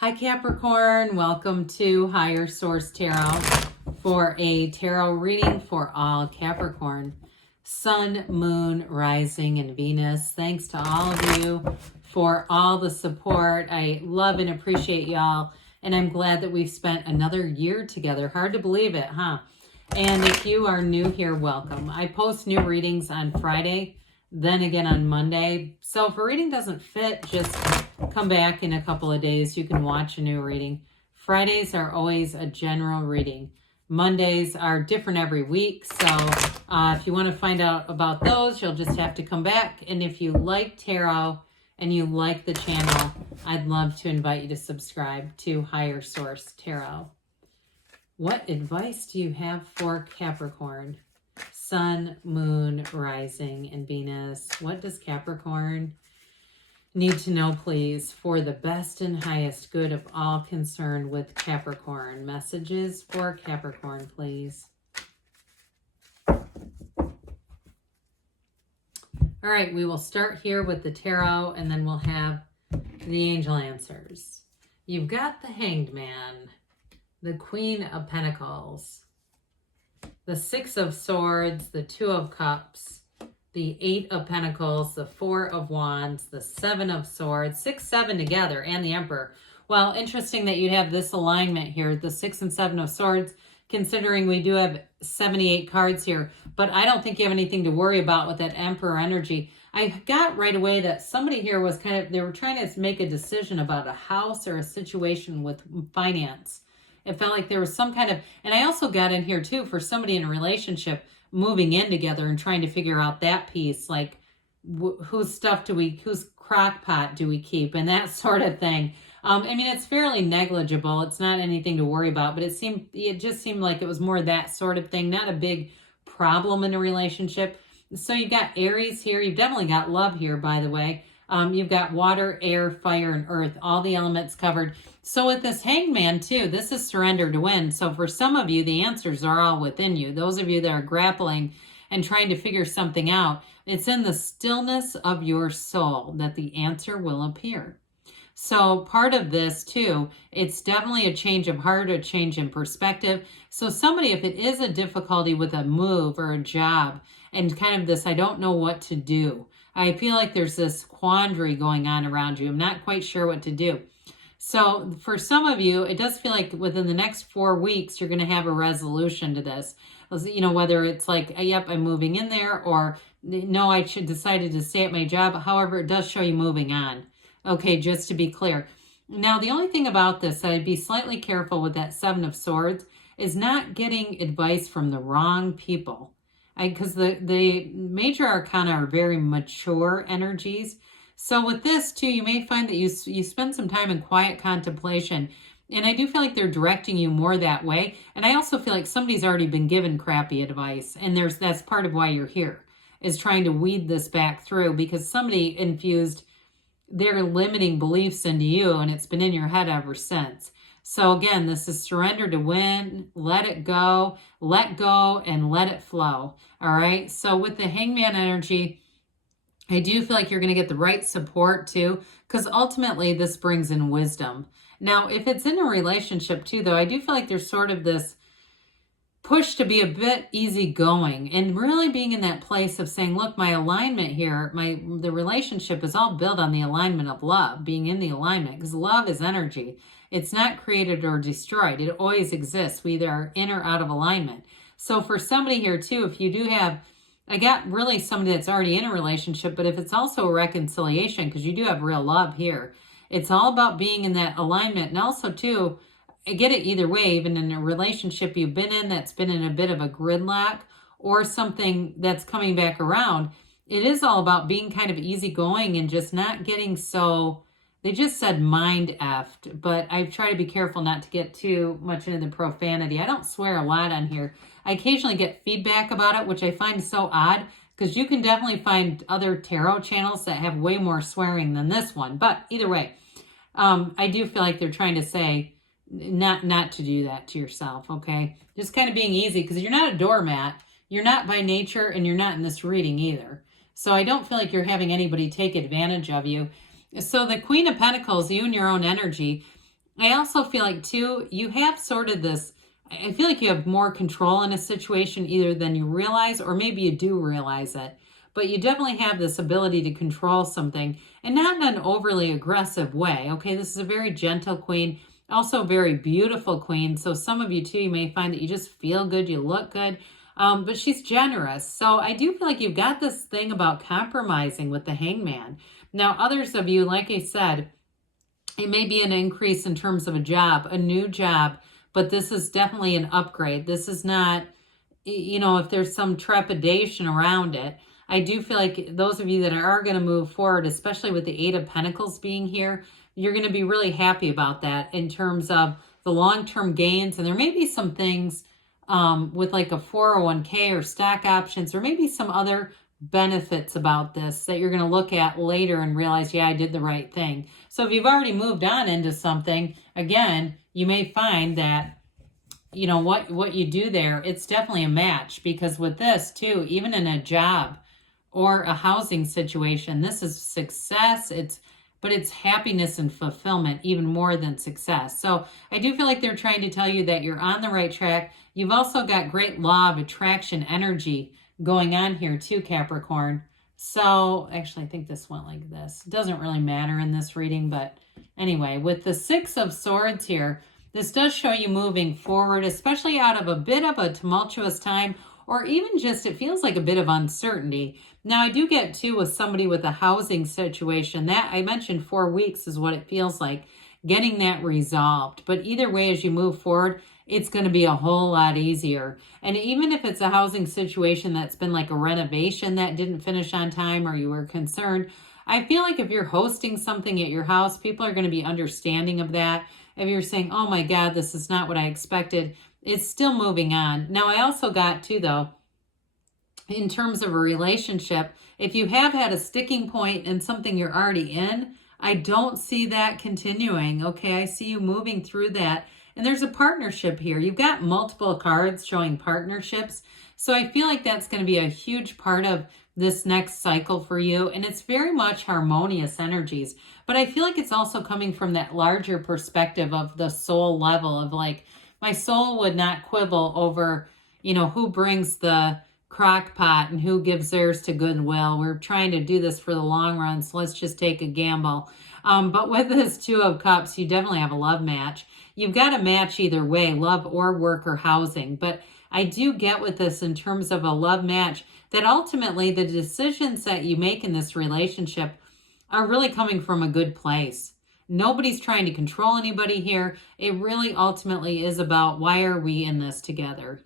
Hi Capricorn, welcome to Higher Source Tarot for a tarot reading for all Capricorn. Sun, Moon, Rising, and Venus. Thanks to all of you for all the support. I love and appreciate y'all, and I'm glad that we've spent another year together. Hard to believe it, huh? And if you are new here, welcome. I post new readings on Friday, then again on Monday. So if a reading doesn't fit, just come back in a couple of days. You can watch a new reading. Fridays are always a general reading. Mondays are different every week. So if you want to find out about those, you'll just have to come back. And if you like tarot and you like the channel, I'd love to invite you to subscribe to Higher Source Tarot. What advice do you have for Capricorn? Sun, Moon, Rising, and Venus. What does Capricorn need to know, please, for the best and highest good of all concerned with Capricorn? Messages for Capricorn, please. All right, we will start here with the tarot, and then we'll have the angel answers. You've got the Hanged Man, the Queen of Pentacles, the Six of Swords, the Two of Cups, the Eight of Pentacles, the Four of Wands, the Seven of Swords, 6, 7 together, and the Emperor. Well, interesting that you'd have this alignment here, the 6 and 7 of Swords, considering we do have 78 cards here. But I don't think you have anything to worry about with that Emperor energy. I got right away that somebody here was they were trying to make a decision about a house or a situation with finance. It felt like there was some kind of, and I also got in here too, for somebody in a relationship moving in together and trying to figure out that piece, like whose crock pot do we keep and that sort of thing. I mean, it's fairly negligible. It's not anything to worry about, but it just seemed like it was more that sort of thing, not a big problem in a relationship. So you've got Aries here. You've definitely got love here, by the way. You've got water, air, fire, and earth, all the elements covered. So with this Hanged Man too, this is surrender to win. So for some of you, the answers are all within you. Those of you that are grappling and trying to figure something out, it's in the stillness of your soul that the answer will appear. So part of this too, it's definitely a change of heart, a change in perspective. So somebody, if it is a difficulty with a move or a job and kind of this, I don't know what to do, I feel like there's this quandary going on around you. I'm not quite sure what to do. So for some of you, it does feel like within the next 4 weeks, you're going to have a resolution to this. You know, whether it's like, yep, I'm moving in there, or no, I should decided to stay at my job. However, it does show you moving on. Okay, just to be clear. Now, the only thing about this that I'd be slightly careful with that Seven of Swords is not getting advice from the wrong people. Because the major arcana are very mature energies. So with this too, you may find that you spend some time in quiet contemplation. And I do feel like they're directing you more that way. And I also feel like somebody's already been given crappy advice. And that's part of why you're here, is trying to weed this back through, because somebody infused their limiting beliefs into you and it's been in your head ever since. So again, this is surrender to win, let it go, and let it flow. All right. So with the Hangman energy, I do feel like you're going to get the right support too, because ultimately this brings in wisdom. Now, if it's in a relationship too, though, I do feel like there's sort of this push to be a bit easygoing and really being in that place of saying, look, my alignment here, the relationship is all built on the alignment of love, being in the alignment, because love is energy. It's not created or destroyed. It always exists. We either are in or out of alignment. So for somebody here too, if you do have, I got really somebody that's already in a relationship, but if it's also a reconciliation, because you do have real love here, it's all about being in that alignment. And also too, I get it either way, even in a relationship you've been in that's been in a bit of a gridlock or something that's coming back around, it is all about being kind of easygoing and just not getting so, they just said mind effed, but I try to be careful not to get too much into the profanity. I don't swear a lot on here. I occasionally get feedback about it, which I find so odd, because you can definitely find other tarot channels that have way more swearing than this one. But either way, I do feel like they're trying to say not to do that to yourself, okay? Just kind of being easy, because you're not a doormat. You're not by nature, and you're not in this reading either. So I don't feel like you're having anybody take advantage of you. So the Queen of Pentacles, you and your own energy, I also feel like, too, you have sort of this, I feel like you have more control in a situation either than you realize, or maybe you do realize it. But you definitely have this ability to control something, and not in an overly aggressive way. Okay, this is a very gentle queen, also a very beautiful queen. So some of you, too, you may find that you just feel good, you look good. But she's generous. So I do feel like you've got this thing about compromising with the Hangman. Now, others of you, like I said, it may be an increase in terms of a job, a new job, but this is definitely an upgrade. This is not, if there's some trepidation around it. I do feel like those of you that are going to move forward, especially with the Eight of Pentacles being here, you're going to be really happy about that in terms of the long-term gains. And there may be some things with like a 401k or stock options, or maybe some other benefits about this that you're going to look at later and realize, yeah, I did the right thing. So if you've already moved on into something, again, you may find that, what you do there, it's definitely a match, because with this too, even in a job or a housing situation, this is success. But it's happiness and fulfillment even more than success. So I do feel like they're trying to tell you that you're on the right track. You've also got great law of attraction energy going on here too, Capricorn. So actually, I think this went like this. It doesn't really matter in this reading, but anyway, with the Six of Swords here, this does show you moving forward, especially out of a bit of a tumultuous time, or even just, it feels like a bit of uncertainty. Now, I do get, too, with somebody with a housing situation, that I mentioned 4 weeks is what it feels like, getting that resolved. But either way, as you move forward, it's going to be a whole lot easier. And even if it's a housing situation that's been like a renovation that didn't finish on time, or you were concerned, I feel like if you're hosting something at your house, people are going to be understanding of that. If you're saying, oh my God, this is not what I expected, it's still moving on. Now, I also got, too, though, in terms of a relationship, if you have had a sticking point in something you're already in, I don't see that continuing. Okay, I see you moving through that. And there's a partnership here. You've got multiple cards showing partnerships. So I feel like that's going to be a huge part of this next cycle for you. And it's very much harmonious energies. But I feel like it's also coming from that larger perspective of the soul level of like, my soul would not quibble over, who brings the crock pot and who gives theirs to Goodwill. We're trying to do this for the long run, so let's just take a gamble. But with this Two of Cups, you definitely have a love match. You've got a match either way, love or work or housing. But I do get with this in terms of a love match that ultimately the decisions that you make in this relationship are really coming from a good place. Nobody's trying to control anybody here. It really ultimately is about, why are we in this together?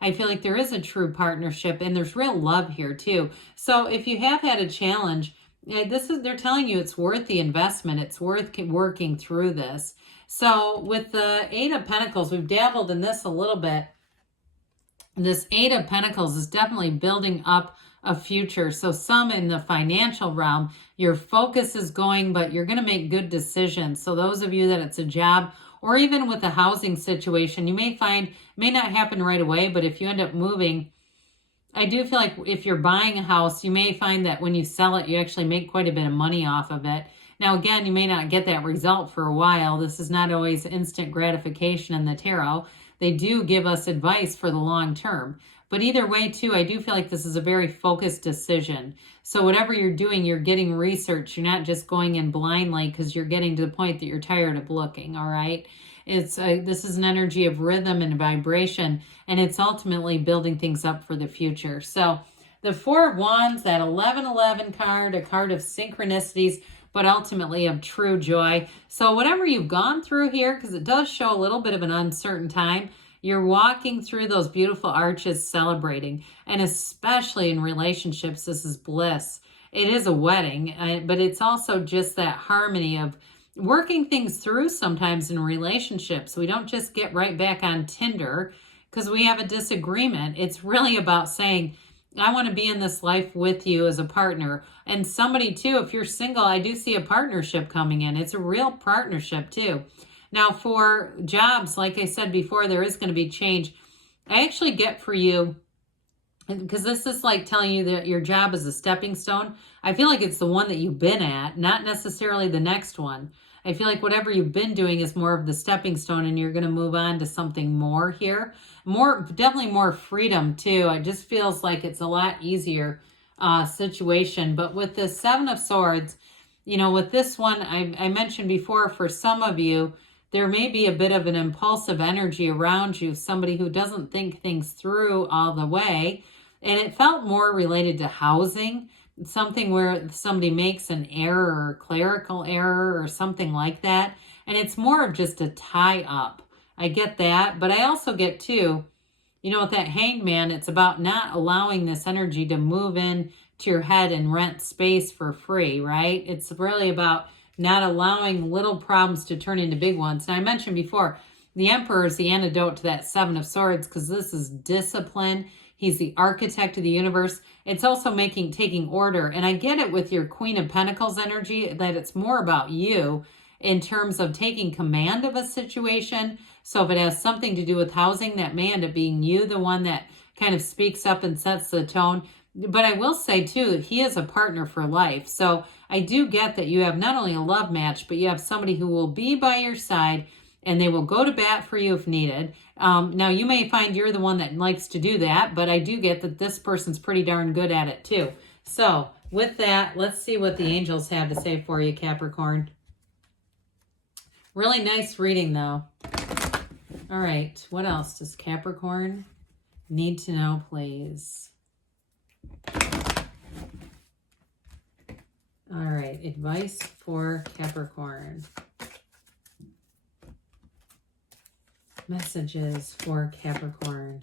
I feel like there is a true partnership, and there's real love here too. So if you have had a challenge, they're telling you it's worth the investment. It's worth working through this. So with the Eight of Pentacles, we've dabbled in this a little bit. This Eight of Pentacles is definitely building up a future. So some in the financial realm, your focus is going, but you're going to make good decisions. So those of you that it's a job, or even with a housing situation, you may find, it may not happen right away, but if you end up moving, I do feel like if you're buying a house, you may find that when you sell it, you actually make quite a bit of money off of it. Now, again, you may not get that result for a while. This is not always instant gratification in the tarot. They do give us advice for the long term. But either way, too, I do feel like this is a very focused decision. So whatever you're doing, you're getting research. You're not just going in blindly because you're getting to the point that you're tired of looking, all right? This is an energy of rhythm and vibration, and it's ultimately building things up for the future. So the Four of Wands, that 1111 card, a card of synchronicities, but ultimately of true joy. So whatever you've gone through here, because it does show a little bit of an uncertain time, you're walking through those beautiful arches celebrating. And especially in relationships, this is bliss. It is a wedding, but it's also just that harmony of working things through sometimes in relationships. We don't just get right back on Tinder because we have a disagreement. It's really about saying, I want to be in this life with you as a partner. And somebody too, if you're single, I do see a partnership coming in. It's a real partnership too. Now for jobs, like I said before, there is going to be change. I actually get for you, because this is like telling you that your job is a stepping stone. I feel like it's the one that you've been at, not necessarily the next one. I feel like whatever you've been doing is more of the stepping stone, and you're going to move on to something more here. Definitely more freedom too. It just feels like it's a lot easier situation. But with the Seven of Swords, you know, with this one, I mentioned before, for some of you, there may be a bit of an impulsive energy around you, somebody who doesn't think things through all the way. And it felt more related to housing, something where somebody makes an error or clerical error or something like that. And it's more of just a tie up. I get that. But I also get too, you know, with that Hanged Man, it's about not allowing this energy to move in to your head and rent space for free, right? It's really about not allowing little problems to turn into big ones. And I mentioned before, the Emperor is the antidote to that Seven of Swords, because this is discipline. He's the architect of the universe. It's also taking order. And I get it with your Queen of Pentacles energy, that it's more about you in terms of taking command of a situation. So if it has something to do with housing, that may end up being you, the one that kind of speaks up and sets the tone. But I will say too, he is a partner for life. So I do get that you have not only a love match, but you have somebody who will be by your side, and they will go to bat for you if needed. Now, you may find you're the one that likes to do that, but I do get that this person's pretty darn good at it too. So with that, let's see what the angels have to say for you, Capricorn. Really nice reading, though. All right, what else does Capricorn need to know, please? All right, advice for Capricorn. Messages for Capricorn.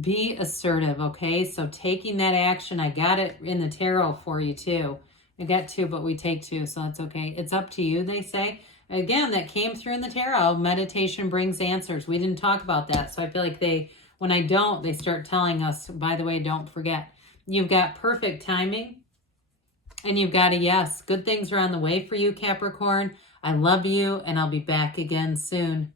Be assertive, okay? So taking that action, I got it in the tarot for you too. I got two, but we take two, so that's okay. It's up to you, they say. Again, that came through in the tarot. Meditation brings answers. We didn't talk about that, so I feel like when I don't, they start telling us, by the way, don't forget. You've got perfect timing, and you've got a yes. Good things are on the way for you, Capricorn. I love you, and I'll be back again soon.